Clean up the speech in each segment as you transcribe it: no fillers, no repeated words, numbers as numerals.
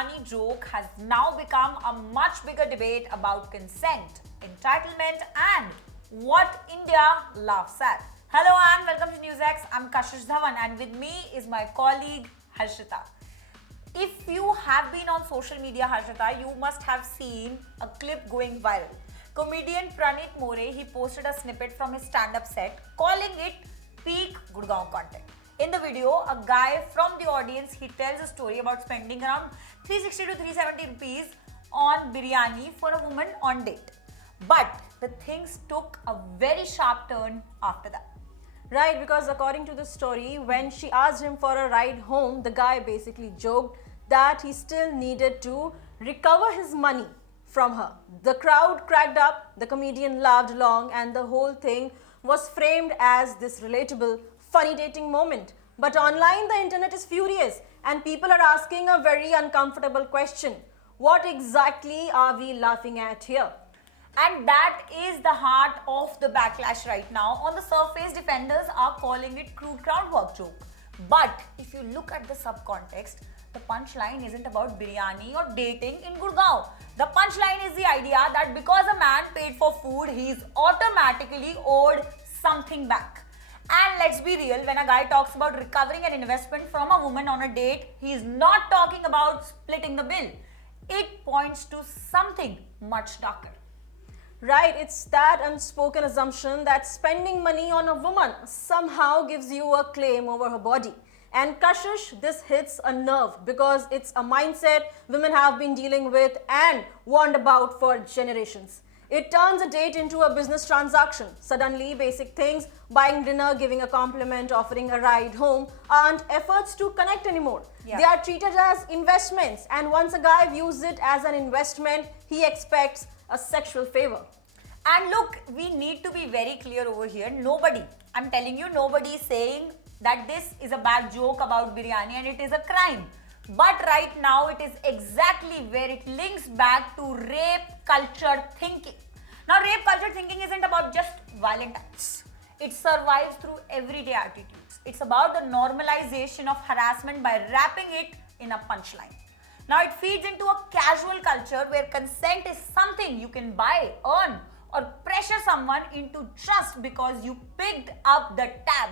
biryani joke has now become a much bigger debate about consent, entitlement, and what India laughs at. Hello and welcome to NewsX. I'm Kashish Dhawan, and with me is my colleague Harshita. If you have been on social media, Harshita, you must have seen a clip going viral. Comedian Pranit More, he posted a snippet from his stand-up set calling it peak Gurgaon content. In the video, a guy from the audience, he tells a story about spending around 360 to 370 rupees on biryani for a woman on date. But the things took a very sharp turn after that. Right, because according to the story, when she asked him for a ride home, the guy basically joked that he still needed to recover his money from her. The crowd cracked up, the comedian laughed along, and the whole thing was framed as this relatable, funny dating moment. But online, the internet is furious, and people are asking a very uncomfortable question. What exactly are we laughing at here? And that is the heart of the backlash right now. On the surface, defenders are calling it crude crowd work joke. But if you look at the subcontext, the punchline isn't about biryani or dating in Gurgaon. The punchline is the idea that because a man paid for food, he's automatically owed something back. And let's be real, when a guy talks about recovering an investment from a woman on a date, he's not talking about splitting the bill. It points to something much darker. Right, it's that unspoken assumption that spending money on a woman somehow gives you a claim over her body. And Kashish, this hits a nerve because it's a mindset women have been dealing with and warned about for generations. It turns a date into a business transaction. Suddenly, basic things, buying dinner, giving a compliment, offering a ride home, aren't efforts to connect anymore. Yeah. They are treated as investments, and once a guy views it as an investment, he expects a sexual favor. And look, we need to be very clear over here. Nobody, I'm telling you, nobody is saying that this is a bad joke about biryani and it is a crime. But right now, it is exactly where it links back to rape culture thinking. Now, rape culture thinking isn't about just violent acts. It survives through everyday attitudes. It's about the normalization of harassment by wrapping it in a punchline. Now, it feeds into a casual culture where consent is something you can buy, earn, or pressure someone into trust because you picked up the tab.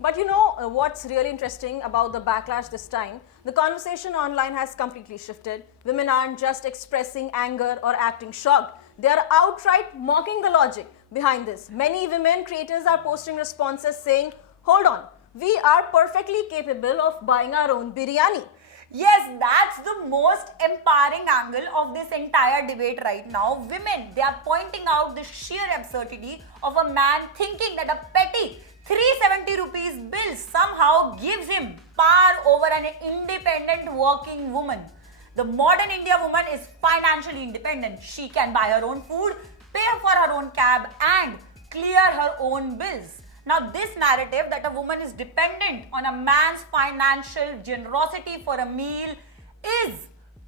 But you know what's really interesting about the backlash this time? The conversation online has completely shifted. Women aren't just expressing anger or acting shocked. They are outright mocking the logic behind this. Many women creators are posting responses saying, hold on, we are perfectly capable of buying our own biryani. Yes, that's the most empowering angle of this entire debate right now. Women, they are pointing out the sheer absurdity of a man thinking that a petty 370 rupees bill somehow gives him power over an independent working woman. The modern India woman is financially independent. She can buy her own food, pay for her own cab, and clear her own bills. Now, this narrative that a woman is dependent on a man's financial generosity for a meal is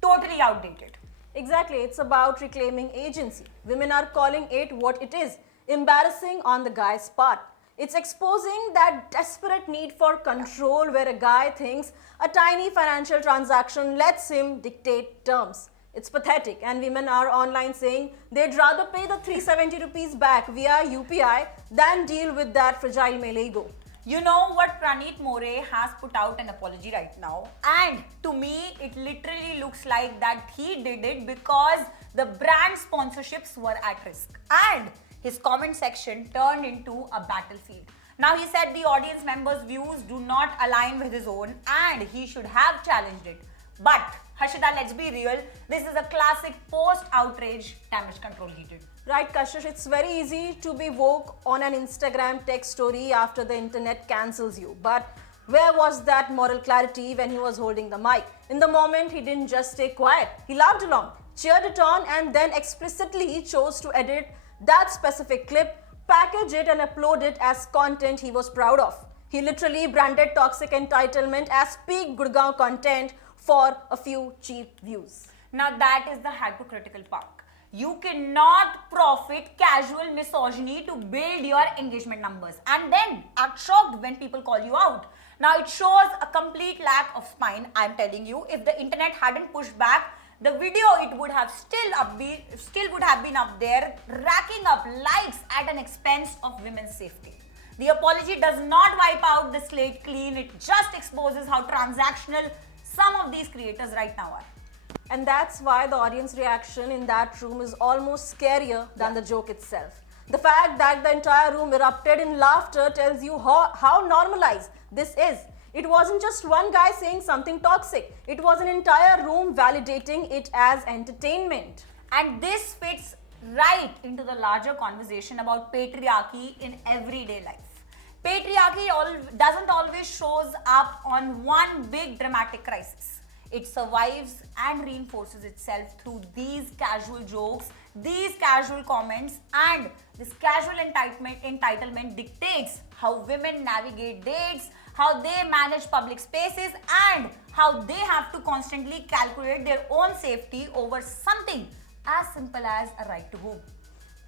totally outdated. Exactly, it's about reclaiming agency. Women are calling it what it is, embarrassing on the guy's part. It's exposing that desperate need for control where a guy thinks a tiny financial transaction lets him dictate terms. It's pathetic, and women are online saying they'd rather pay the 370 rupees back via UPI than deal with that fragile male ego. You know what, Pranit More has put out an apology right now, and to me it literally looks like that he did it because the brand sponsorships were at risk and his comment section turned into a battlefield. Now, he said the audience members' views do not align with his own and he should have challenged it. But Harshita, let's be real, this is a classic post-outrage damage control he did. Right, Kashish, it's very easy to be woke on an Instagram text story after the internet cancels you. But where was that moral clarity when he was holding the mic? In the moment, he didn't just stay quiet. He laughed along, cheered it on, and then explicitly chose to edit that specific clip, package it and upload it as content he was proud of. He literally branded toxic entitlement as peak Gurgaon content for a few cheap views. Now that is the hypocritical part. You cannot profit casual misogyny to build your engagement numbers and then act shocked when people call you out. Now it shows a complete lack of spine. I'm telling you, if the internet hadn't pushed back, the video it would have still would have been up there, racking up likes at an expense of women's safety. The apology does not wipe out the slate clean. It just exposes how transactional some of these creators right now are. And that's why the audience reaction in that room is almost scarier than the joke itself. The fact that the entire room erupted in laughter tells you how normalized this is. It wasn't just one guy saying something toxic. It was an entire room validating it as entertainment. And this fits right into the larger conversation about patriarchy in everyday life. Patriarchy doesn't always shows up on one big dramatic crisis. It survives and reinforces itself through these casual jokes, these casual comments, and this casual entitlement dictates how women navigate dates, how they manage public spaces, and how they have to constantly calculate their own safety over something as simple as a right to home.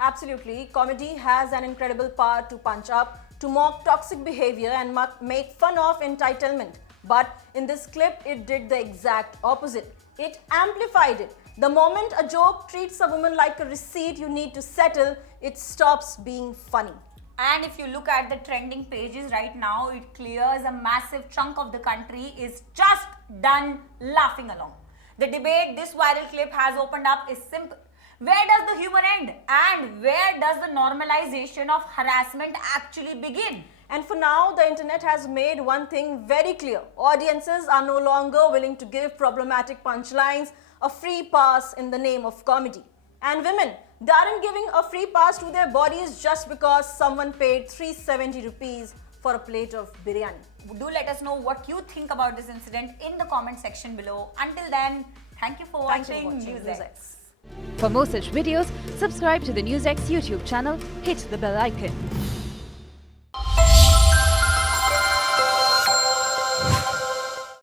Absolutely. Comedy has an incredible power to punch up, to mock toxic behavior and make fun of entitlement. But in this clip, it did the exact opposite. It amplified it. The moment a joke treats a woman like a receipt you need to settle, it stops being funny. And if you look at the trending pages right now, it clears a massive chunk of the country is just done laughing along. The debate this viral clip has opened up is simple. Where does the humor end? And where does the normalization of harassment actually begin? And for now, the internet has made one thing very clear. Audiences are no longer willing to give problematic punchlines a free pass in the name of comedy. And women, they aren't giving a free pass to their bodies just because someone paid 370 rupees for a plate of biryani. Do let us know what you think about this incident in the comment section below. Until then, thank you for watching NewsX. For more such videos, subscribe to the NewsX YouTube channel, hit the bell icon.